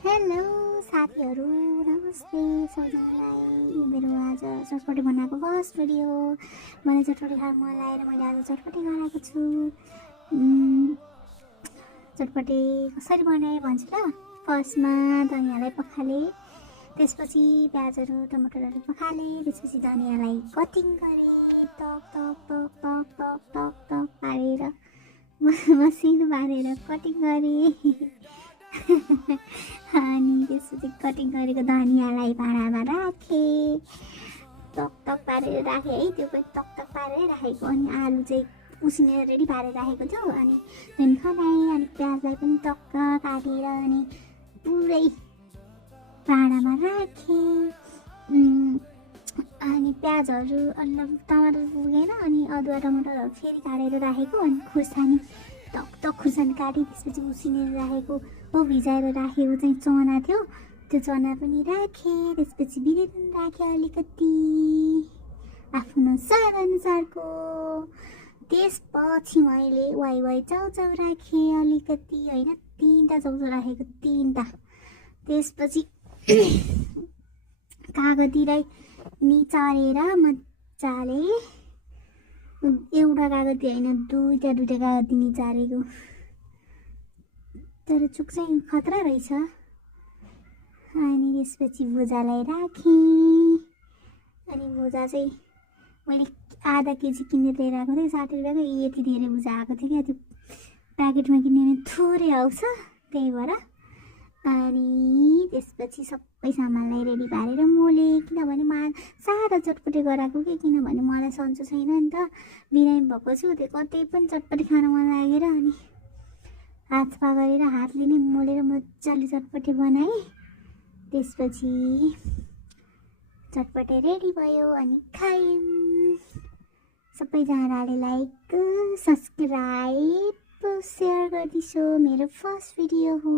Hello साथीहरू, नमस्ते सबैजनालाई। यो मेरो आज चटपटी बनाएको फर्स्ट भिडियो। मलाई चटपटी खान मन लागेर मैले आज चटपटी बनाएको छु। चटपटी कसरी बनाएँ भन्छु ल। फर्स्टमा धनियाँलाई पखालेँ, त्यसपछि प्याजहरू टमाटरहरू पखालेँ, त्यसपछि धनियाँलाई कटिङ गरेँ, टक टक टक टक टक टक टक पारेर मसिनो पारेर कटिङ गरेँ। अनि त्यसपछि कटिङ गरेको धनियाँलाई भाँडामा राखेँ, टक टक पारेर राखेँ है। त्यो पनि टक टक पारेर राखेको। अनि आलु चाहिँ उसिनेर रेडी पारेर राखेको थियो। अनि त्यहाँदेखि खनाएँ। अनि प्याजलाई पनि टक्क काटेर अनि पुरै भाँडामा राखेँ। अनि प्याजहरू अनि टमाटर पुगेन, अनि अदुवा टमाटरहरू फेरि काटेर राखेको। अनि खुर्सानी टक टक खुर्सानी काटेँ। त्यसपछि उसिनेर राखेको भिजाएर राखेको चाहिँ चना थियो, त्यो चना पनि राखेँ। त्यसपछि बिरेन राखेँ अलिकति आफ्नो स्वादअनुसारको। त्यसपछि मैले वाइ चाउचाउ राखेँ अलिकति, होइन 3टा चाउचाउ राखेको, 3टा। त्यसपछि कागतीलाई निचारेर मजाले, एउटा कागती होइन दुईटा कागती निचारेको, तर चुक चाहिँ खतरा रहेछ। अनि त्यसपछि भुजालाई राखेँ। अनि भुजा चाहिँ मैले आधा केजी किनेर लिएर आएको थिएँ, 60 रुपियाँको। यति धेरै भुजा आएको थियो क्या, त्यो प्याकेटमा किन्यो भने थोरै आउँछ, त्यही भएर। अनि त्यसपछि सबै सामानलाई रेडी पारेर मोलेँ, किनभने सादा चटपटी गराएको कि, किनभने मलाई सन्चो छैन नि त, बिरामी भएको छु। त्यो कतै पनि चटपटी खान मन लागेर अनि हात पगारेर हातले नै मोलेर मजाले चटपटी बनाएँ। त्यसपछि चटपटी रेडी भयो अनि खायौँ। सबैजनाले लाइक सब्सक्राइब सेयर गरिदिसो। मेरो फर्स्ट भिडियो हो।